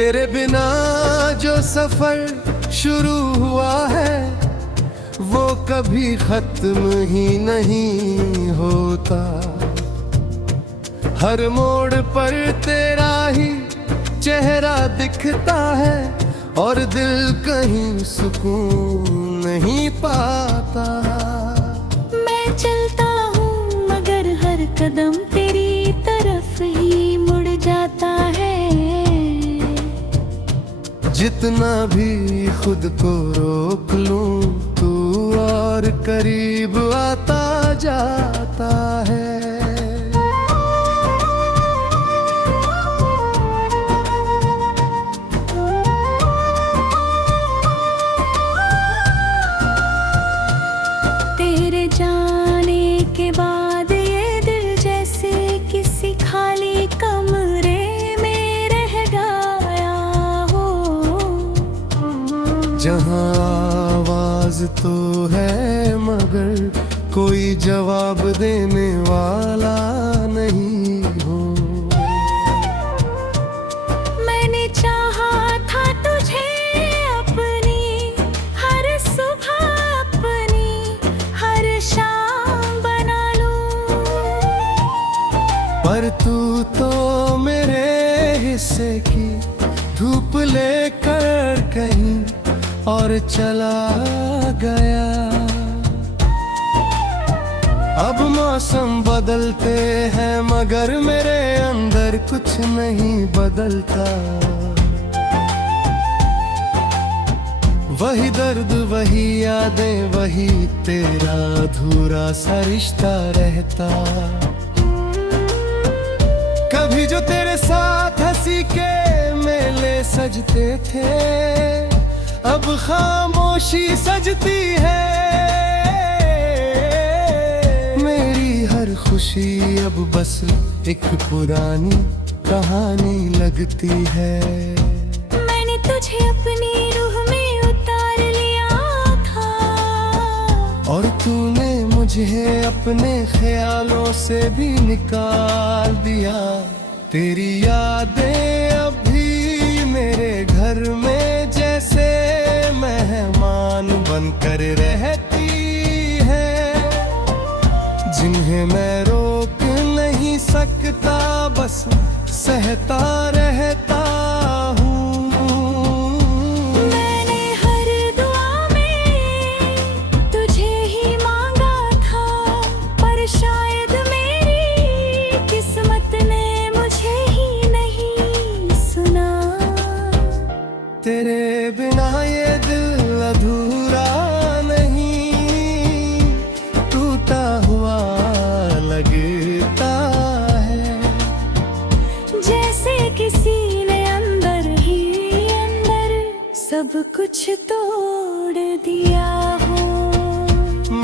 तेरे बिना जो सफर शुरू हुआ है वो कभी खत्म ही नहीं होता। हर मोड़ पर तेरा ही चेहरा दिखता है और दिल कहीं सुकून नहीं पाता। मैं चलता हूँ मगर हर कदम तेरी तरफ ही मुड़ जाता है। जितना भी खुद को रोक लूं तू और करीब आता जाता है। तेरे जाने के बाद ये दिल जैसे किसी खाली कमरे में रह गया हो, जहाँ आवाज तो है मगर कोई जवाब देने वाला नहीं हो। मैंने चाहा था तुझे अपनी हर सुबह अपनी हर शाम बना लूं, पर तू तो मेरे हिस्से की धूप लेकर कहीं और चला गया। अब मौसम बदलते हैं मगर मेरे अंदर कुछ नहीं बदलता। वही दर्द वही यादें वही तेरा अधूरा सा रिश्ता रहता। कभी जो तेरे साथ हंसी के मेले सजते थे अब खामोशी सजती है। मेरी हर खुशी अब बस एक पुरानी कहानी लगती है। मैंने तुझे अपनी रूह में उतार लिया था और तूने मुझे अपने ख्यालों से भी निकाल दिया। तेरी यादें अभी मेरे घर में जैसे मेहमान बनकर रहती है, जिन्हें मैं रोक नहीं सकता बस सहता रहता हूँ। मैंने हर दुआ में तुझे ही मांगा था पर शायद मेरी किस्मत ने मुझे ही नहीं सुना। तेरे बिना ये दिल अधूरा नहीं टूटा हुआ लगता है। जैसे किसी ने अंदर ही अंदर सब कुछ तोड़ दिया हो।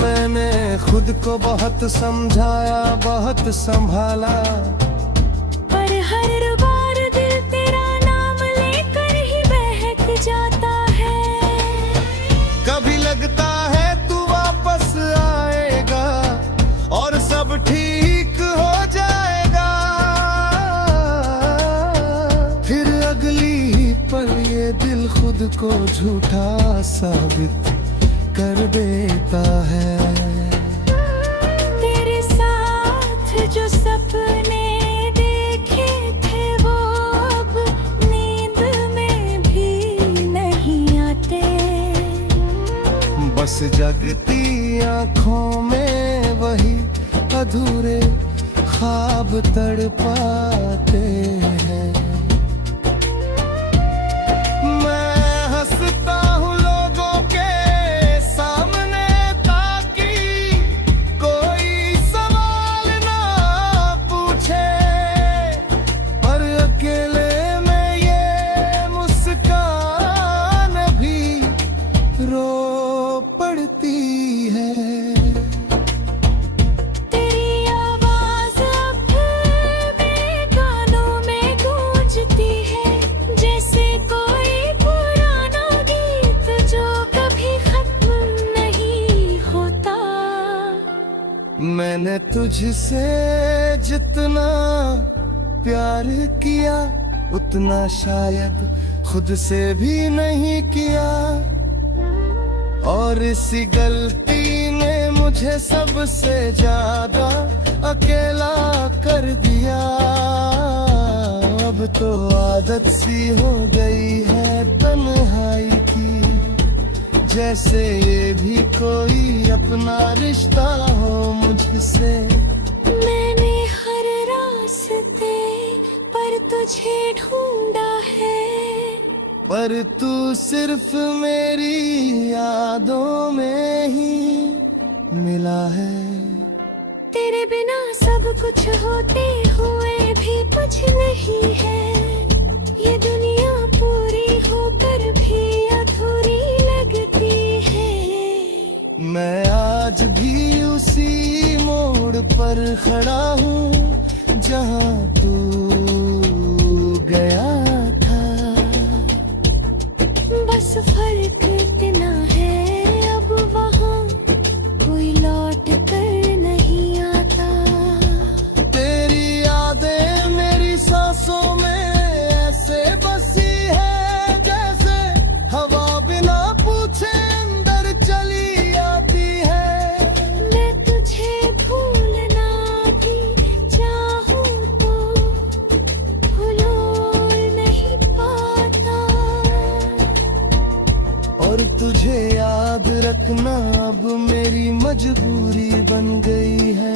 मैंने खुद को बहुत समझाया बहुत संभाला पर हर बार दिल तेरा नाम लेकर ही बहक जाता है। कभी लगता है तू वापस आएगा और सब ठीक हो जाएगा, फिर अगली ही पल ये दिल खुद को झूठा साबित कर देता है। तेरे साथ जो सपने देखे थे वो अब नींद में भी नहीं आते। बस जगती आँखों में वही अधूरे ख्वाब तड़पाते हैं। मैं हंसता हूँ लोगों के सामने ताकि कोई सवाल ना पूछे, पर अकेले में ये मुस्कान भी रो पड़ती है। तेरी आवाज अब मेरे कानों में गूंजती है जैसे कोई पुराना गीत जो कभी खत्म नहीं होता। मैंने तुझसे जितना प्यार किया उतना शायद खुद से भी नहीं किया, और इसी गलती ने मुझे सबसे ज्यादा अकेला कर दिया। अब तो आदत सी हो गई है तन्हाई की, जैसे ये भी कोई अपना रिश्ता हो मुझसे। मैंने हर रास्ते पर तुझे ढूंढा है, पर तू सिर्फ मेरी यादों में ही मिला है। तेरे बिना सब कुछ होते हुए भी कुछ नहीं है, ये दुनिया पूरी होकर भी अधूरी लगती है। मैं आज भी उसी मोड़ पर खड़ा हूँ जहाँ तू गया था। बस फर्क इतना है अब वहाँ कोई लौट कर नहीं आता। तेरी यादें मेरी सांसों में ऐसे बसी है, जैसे हवा बिना पूछे अंदर चली आती है। मैं तुझे भूलना भी चाहूँ तो भूल नहीं पाता, और तुझे याद रखना अब मेरी मजबूरी बन गई है।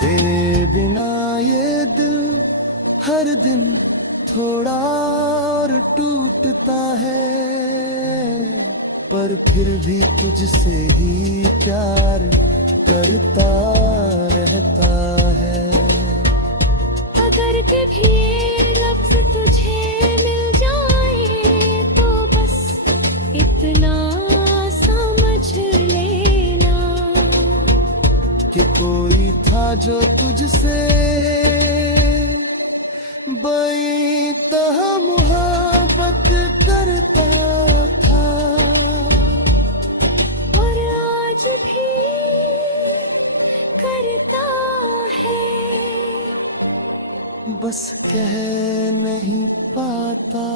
तेरे बिना ये दिल हर दिन थोड़ा और टूटता है, पर फिर भी तुझसे ही प्यार करता रहता है। अगर कभी ये लफ्ज तुझे मिल जाए तो बस इतना समझ लेना कि कोई था जो तुझसे बेतहा मोहब्बत करता था, और आज भी करता है, बस कह नहीं पाता।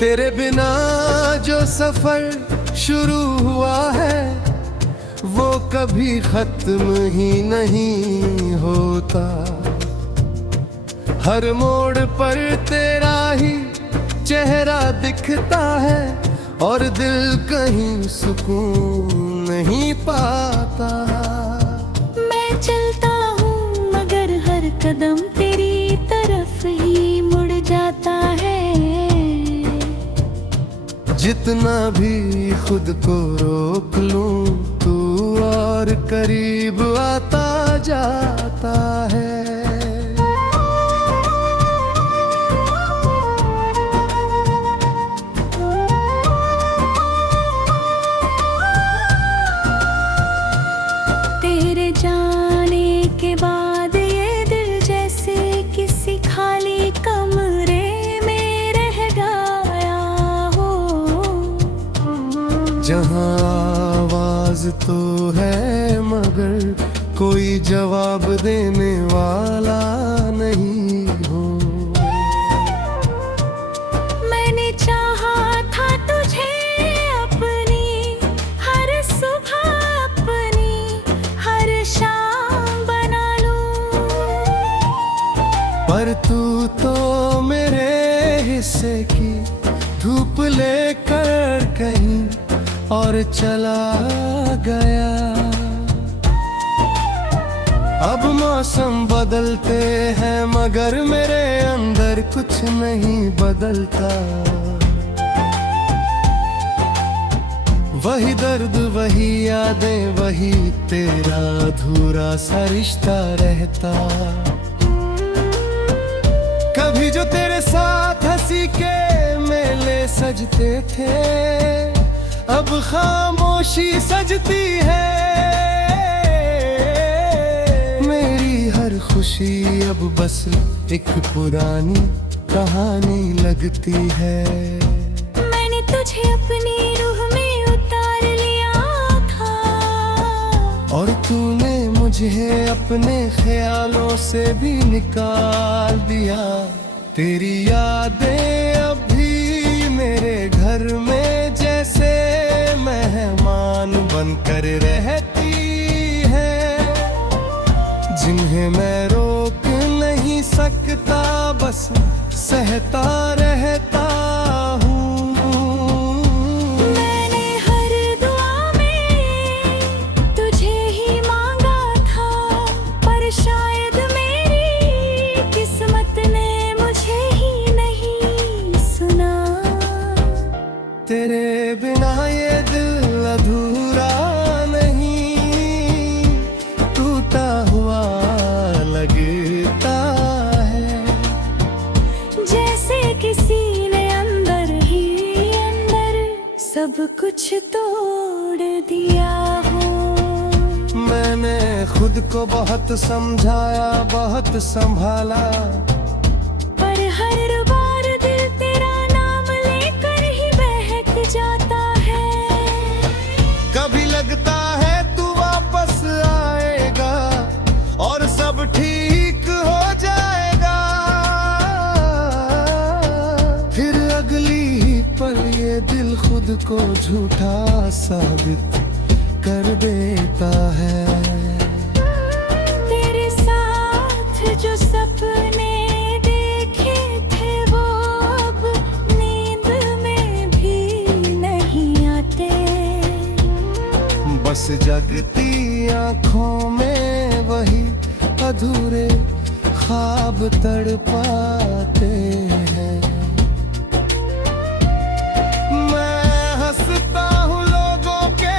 तेरे बिना जो सफर शुरू हुआ है वो कभी खत्म ही नहीं होता। हर मोड़ पर तेरा ही चेहरा दिखता है, और दिल कहीं सुकून नहीं पाता। मैं चलता हूँ मगर हर कदम तेरी तरफ ही मुड़ जाता है। जितना भी खुद को रोक लूं तू और करीब आता जाता है। तेरे जाने के बाद ये दिल जैसे किसी खाली कमरे में रह गया हो, जहाँ आवाज तो है मगर कोई जवाब देने वाला नहीं हो। मैंने चाहा था तुझे अपनी हर सुबह अपनी हर शाम बना लूं, पर तू तो मेरे हिस्से की धूप लेकर कहीं और चला गया। अब मौसम बदलते हैं मगर मेरे अंदर कुछ नहीं बदलता। वही दर्द वही यादें वही तेरा अधूरा सा रिश्ता रहता। कभी जो तेरे साथ हंसी के मेले सजते थे अब खामोशी सजती है। खुशी अब बस एक पुरानी कहानी लगती है। मैंने तुझे अपनी रूह में उतार लिया था, और तूने मुझे अपने ख्यालों से भी निकाल दिया। तेरी यादें अभी मेरे घर में जैसे मेहमान बनकर रहती है, जिन्हें मैं रोक नहीं सकता, बस सहता रहता हूँ। मैंने हर दुआ में तुझे ही मांगा था, पर शायद मेरी किस्मत ने मुझे ही नहीं सुना। तेरे बिना ये दिल अधूरा नहीं, टूटा हुआ लगता है, जैसे किसी ने अंदर ही अंदर सब कुछ तोड़ दिया हो। मैंने खुद को बहुत समझाया, बहुत संभाला, पर हर बार दिल तेरा नाम लेकर ही बहक जाता है। कभी लगता है तू वापस आएगा और सब ठीक हो जाएगा, फिर अगली ही पल ये दिल खुद को झूठा साबित कर देता है। तेरे साथ जो सपने देखे थे वो अब नींद में भी नहीं आते, बस जगती आँखों में वही अधूरे ख्वाब तड़पाते हैं। मैं हंसता हूँ लोगों के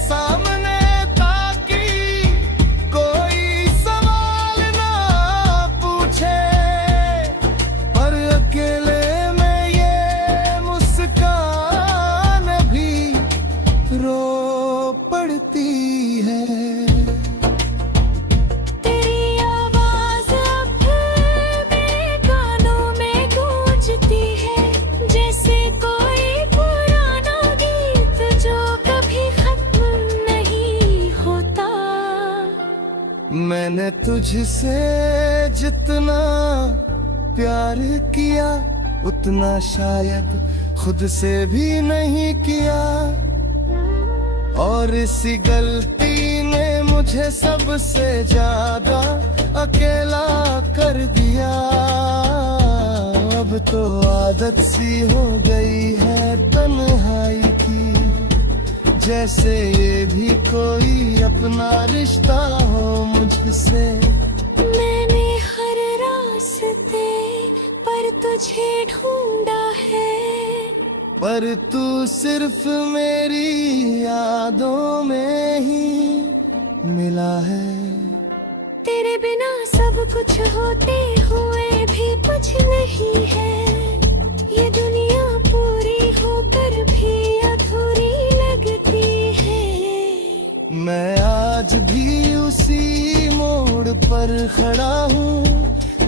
सामने ताकि कोई सवाल ना पूछे, पर अकेले में ये मुस्कान भी रो पड़ती है। तेरी आवाज अब मेरे कानों में गूंजती है, जैसे कोई पुराना गीत जो कभी खत्म नहीं होता। मैंने तुझसे जितना प्यार किया उतना शायद खुद से भी नहीं किया, और इसी गलती ने मुझे सबसे ज्यादा अकेला कर दिया। अब तो आदत सी हो गई है तन्हाई की, जैसे ये भी कोई अपना रिश्ता हो मुझसे। मैंने हर रास्ते पर तुझे ढूंढा है, पर तू सिर्फ मेरी यादों में ही मिला है। तेरे बिना सब कुछ होते हुए भी कुछ नहीं है, ये दुनिया पूरी होकर भी अधूरी लगती है। मैं आज भी उसी मोड़ पर खड़ा हूँ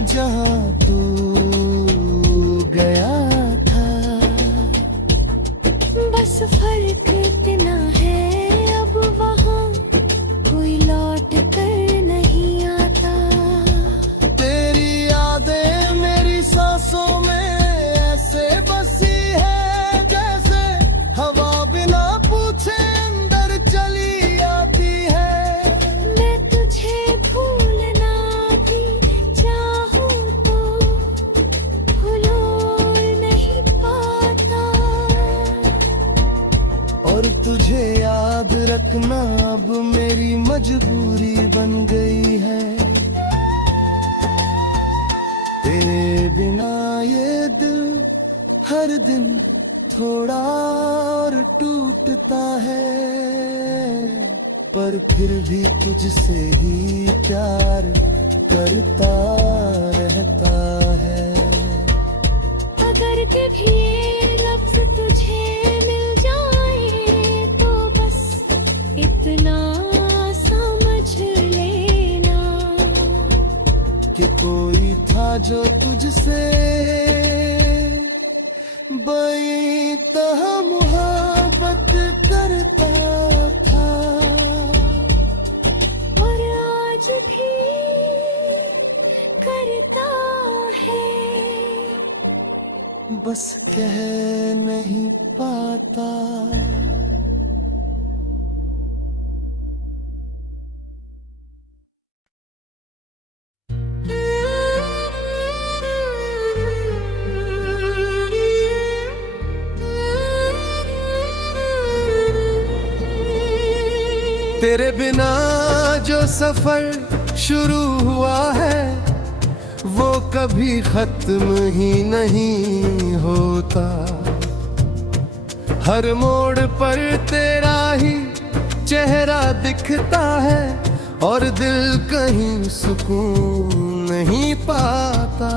जहाँ तू गया था, बस फर्क इतना है अब वहाँ कोई लौट कर नहीं आता। तेरी यादें मेरी सांसों में ऐसे बसी है, जैसे हवा बिना पूछे अंदर चली आती है। मैं तुझे भूलना भी चाहूँ तो भूलो नहीं पाता, और तुझे याद रखना अब मेरी मजबूरी बन गई है। तेरे बिना ये दिल हर दिन थोड़ा और टूटता है, पर फिर भी तुझसे ही प्यार करता रहता है। अगर कभी ये लफ्ज तुझे मिल जाए तो बस इतना समझ लेना, जो तुझसे बेतहा मोहब्बत करता था, और आज भी करता है, बस कह नहीं पाता। तेरे बिना जो सफर शुरू हुआ है वो कभी खत्म ही नहीं होता। हर मोड़ पर तेरा ही चेहरा दिखता है और दिल कहीं सुकून नहीं पाता।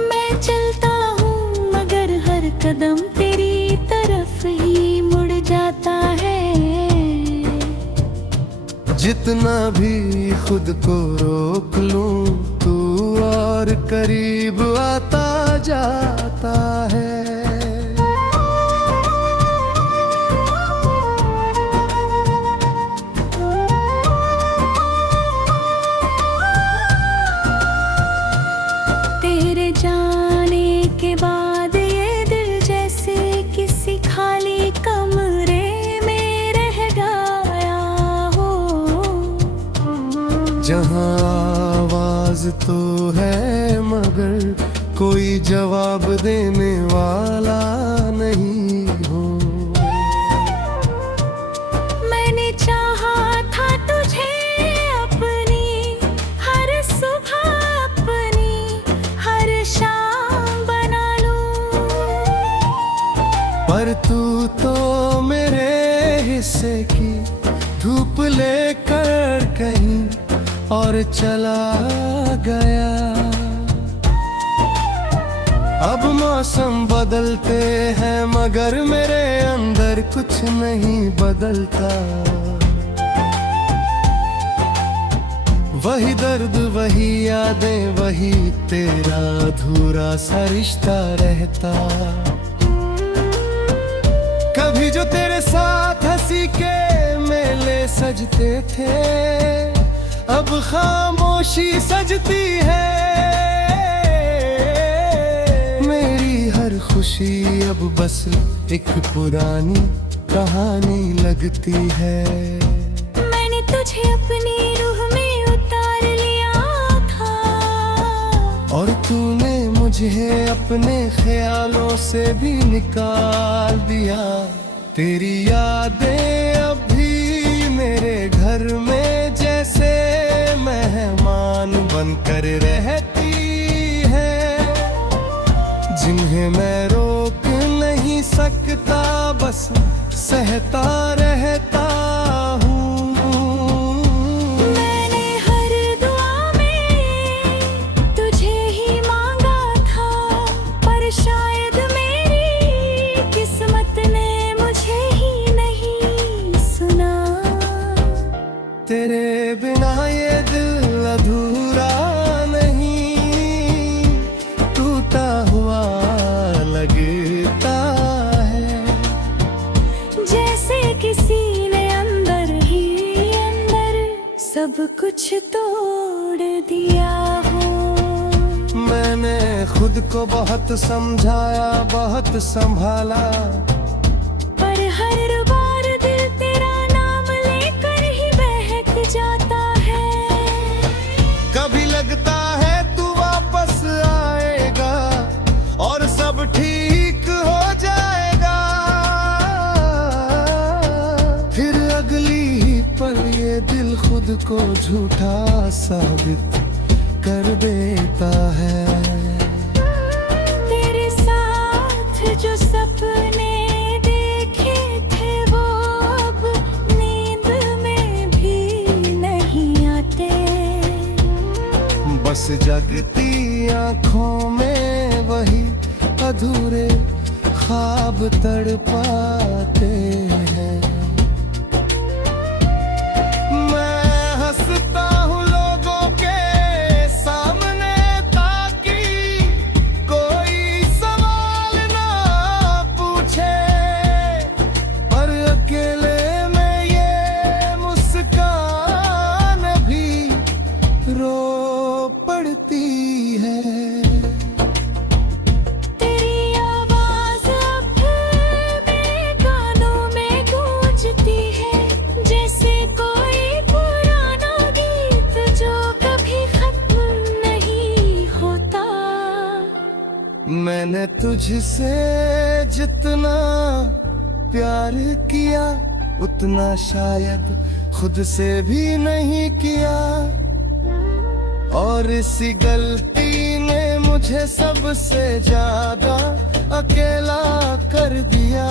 मैं चलता हूँ मगर हर कदम तेरी तरफ ही मुड़ जाता है। जितना भी खुद को रोक लूं तू और करीब आता जाता है। तेरे जाने के बाद ये दिल जैसे किसी खाली कमरे में रह गया हो, जहाँ आवाज तो है मगर कोई जवाब देने वाला नहीं हो। मैंने चाहा था तुझे अपनी हर सुबह, अपनी हर शाम बना लूं, पर तू तो मेरे हिस्से की धूप लेकर कहीं और चला गया। अब मौसम बदलते हैं मगर मेरे अंदर कुछ नहीं बदलता। वही दर्द वही यादें वही तेरा अधूरा सा रिश्ता रहता। कभी जो तेरे साथ हंसी के मेले सजते थे अब खामोशी सजती है। मेरी हर खुशी अब बस एक पुरानी कहानी लगती है। मैंने तुझे अपनी रूह में उतार लिया था और तूने मुझे अपने ख्यालों से भी निकाल दिया। तेरी यादें अभी मेरे घर में जैसे मेहमान बनकर रहती है, जिन्हें मैं रोक नहीं सकता बस सहता रहता हूँ। मैंने हर दुआ में तुझे ही मांगा था, पर शायद मेरी किस्मत ने मुझे ही नहीं सुना। तेरे बिना ये दिल अधूरा नहीं, टूटा हुआ लगता है, जैसे किसी ने अंदर ही अंदर सब कुछ तोड़ दिया हो। मैंने खुद को बहुत समझाया बहुत संभाला, पर हर बार दिल तेरा नाम लेकर ही बहक जाता है। कभी लगता है तू वापस आएगा और सब ठीक हो जाएगा, फिर अगली ही पल ये दिल खुद को झूठा साबित कर देता है। तेरे साथ जो सपने देखे थे वो अब नींद में भी नहीं आते। बस जगती आँखों में वही अधूरे ख्वाब तड़पाते हैं। मैं हंसता हूँ लोगों के सामने मैंने तुझसे जितना प्यार किया उतना शायद खुद से भी नहीं किया, और इसी गलती ने मुझे सबसे ज्यादा अकेला कर दिया।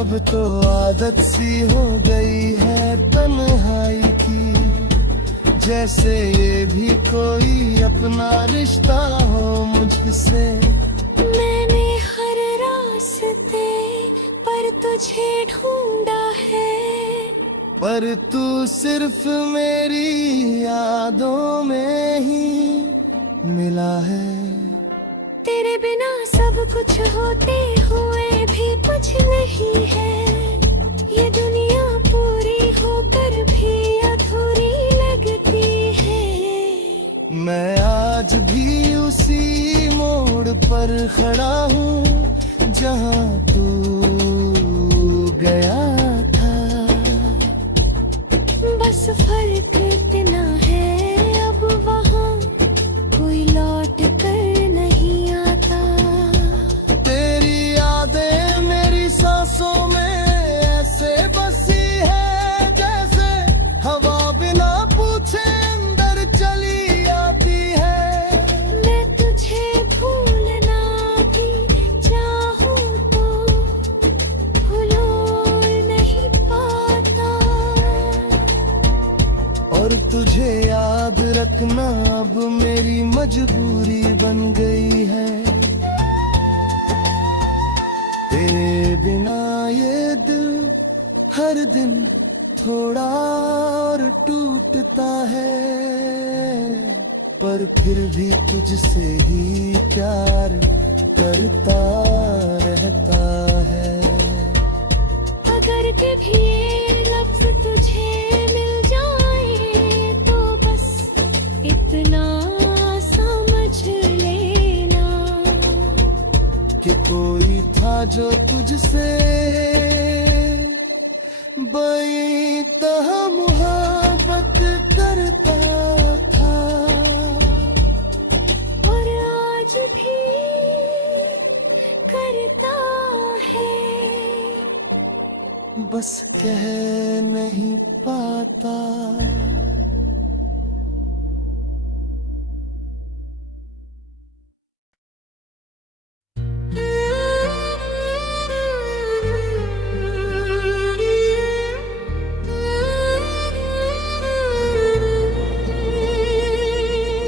अब तो आदत सी हो गई है तन्हाई की, जैसे ये भी कोई अपना रिश्ता हो मुझसे। मैंने हर रास्ते पर तुझे ढूंढा है, पर तू सिर्फ मेरी यादों में ही मिला है। तेरे बिना सब कुछ होते हुए भी कुछ नहीं है, ये दुनिया पूरी होकर भी अधूरी लगती है। मैं आज भी उसी मोड़ पर खड़ा हूँ जहाँ तू गया था। बस फर्क इतना है अब वहाँ कोई लौट कर नहीं आता। तेरी यादें मेरी सांसों में ऐसे बसी है, जैसे हवा बिना पूछे अंदर चली आती है। मैं तुझे भूलना भी चाहूँ तो भूलो नहीं पाता, और तुझे याद रखना अब मेरी मजबूरी बन गई है। तेरे बिना ये दिल हर दिन थोड़ा और टूटता है, पर फिर भी तुझसे ही प्यार करता रहता है। अगर कभी ये लफ्ज तुझे मिल जाए तो बस इतना समझ लेना कि कोई था जो तुझसे बेतहा मोहब्बत करता था, और आज भी करता है, बस कह नहीं पाता।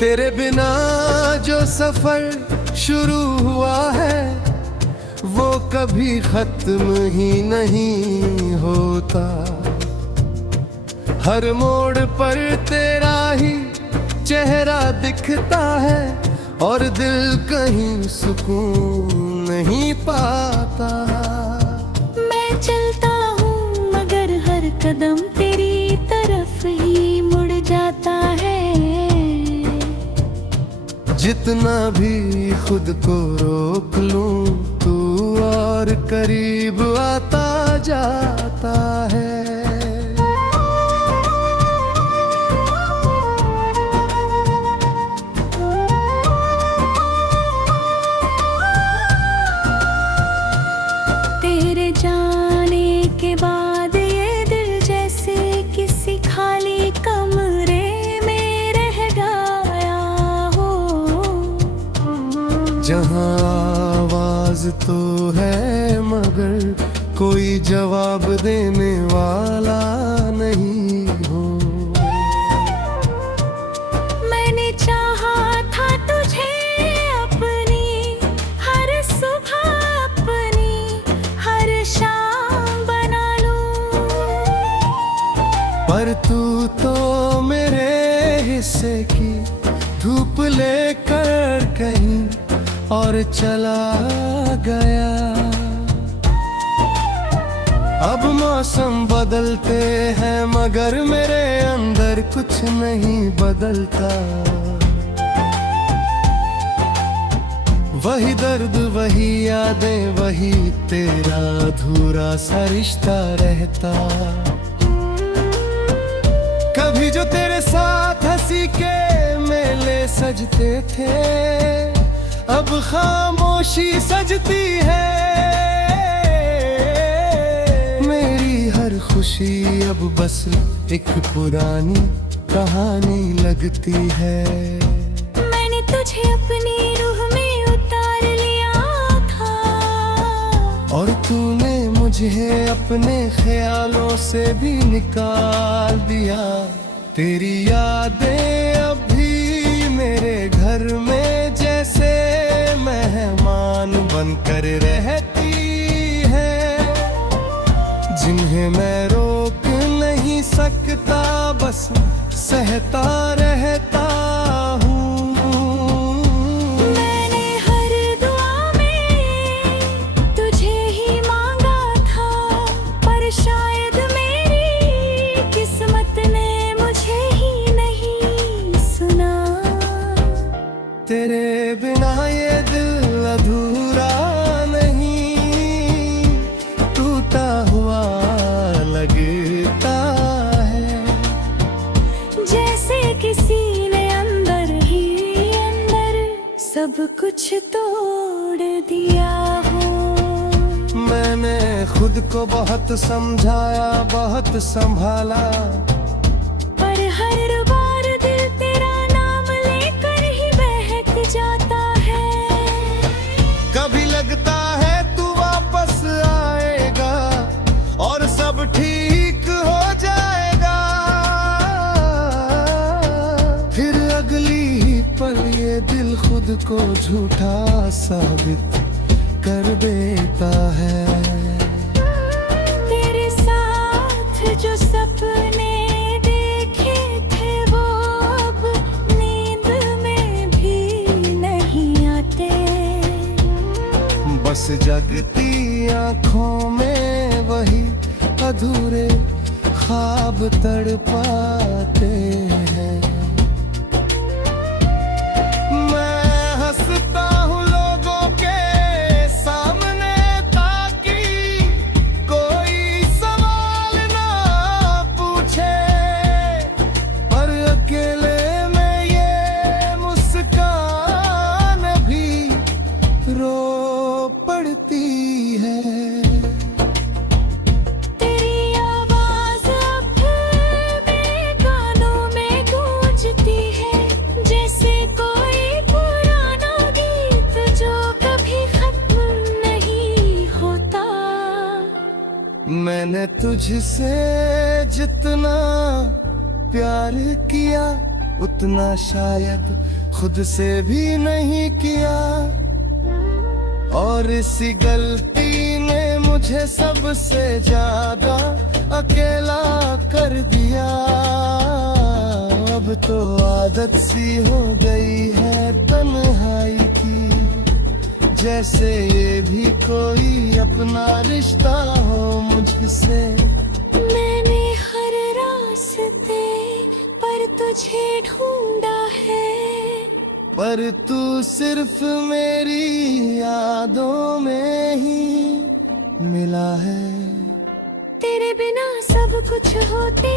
तेरे बिना जो सफर शुरू हुआ है वो कभी खत्म ही नहीं होता। हर मोड़ पर तेरा ही चेहरा दिखता है, और दिल कहीं सुकून नहीं पाता। मैं चलता हूँ मगर हर कदम तेरी तरफ ही मुड़ जाता है। जितना भी खुद को रोक लूं तू और करीब आता जाता है। तेरे जाने के बाद ये दिल जैसे किसी खाली कमरे में रह गया हो, जहाँ आवाज तो है मगर कोई जवाब देने वाला नहीं हो। मैंने चाहा था तुझे अपनी हर सुबह अपनी हर शाम बना लूं, पर तू तो मेरे हिस्से की धूप लेकर कहीं और चला गया। अब मौसम बदलते हैं मगर मेरे अंदर कुछ नहीं बदलता। वही दर्द वही यादें वही तेरा अधूरा सा रिश्ता रहता। कभी जो तेरे साथ हंसी के मेले सजते थे अब खामोशी सजती है, मेरी हर खुशी अब बस एक पुरानी कहानी लगती है। मैंने तुझे अपनी रूह में उतार लिया था, और तूने मुझे अपने ख्यालों से भी निकाल दिया। तेरी यादें अब भी मेरे घर में जैसे मेहमान बनकर रहती है, जिन्हें मैं रोक नहीं सकता, बस सहता रहता हूँ। मैंने हर दुआ में तुझे ही मांगा था, पर शायद मेरी किस्मत ने मुझे ही नहीं सुना। तेरे बिना ये दिल अधूरा नहीं, टूटा हुआ लगता है, जैसे किसी ने अंदर ही अंदर सब कुछ तोड़ दिया हो। मैंने खुद को बहुत समझाया, बहुत संभाला, पर हर बार दिल तेरा नाम लेकर ही बहक जाता है। कभी लगता है तू वापस आएगा और सब ठीक हो जाएगा, फिर अगली ही पल ये दिल खुद को झूठा साबित कर देता है। तेरे साथ जो सपने देखे थे वो अब नींद में भी नहीं आते, बस जगती आँखों में वही अधूरे ख्वाब तड़पाते हैं। मैं हंसता हूँ लोगों के सामने ताकि कोई सवाल ना पूछे, पर अकेले में ये मुस्कान भी रो पड़ती है। तेरी आवाज अब मेरे कानों में गूंजती है, जैसे कोई पुराना गीत जो कभी खत्म नहीं होता। मैंने तुझसे जितना प्यार किया उतना शायद खुद से भी नहीं किया, और इसी गलती ने मुझे सबसे ज्यादा अकेला कर दिया। अब तो आदत सी हो गई है तन्हाई की, जैसे ये भी कोई अपना रिश्ता हो मुझसे। मैंने हर रास्ते पर तुझे ढूंढा है, पर तू सिर्फ मेरी यादों में ही मिला है। तेरे बिना सब कुछ होते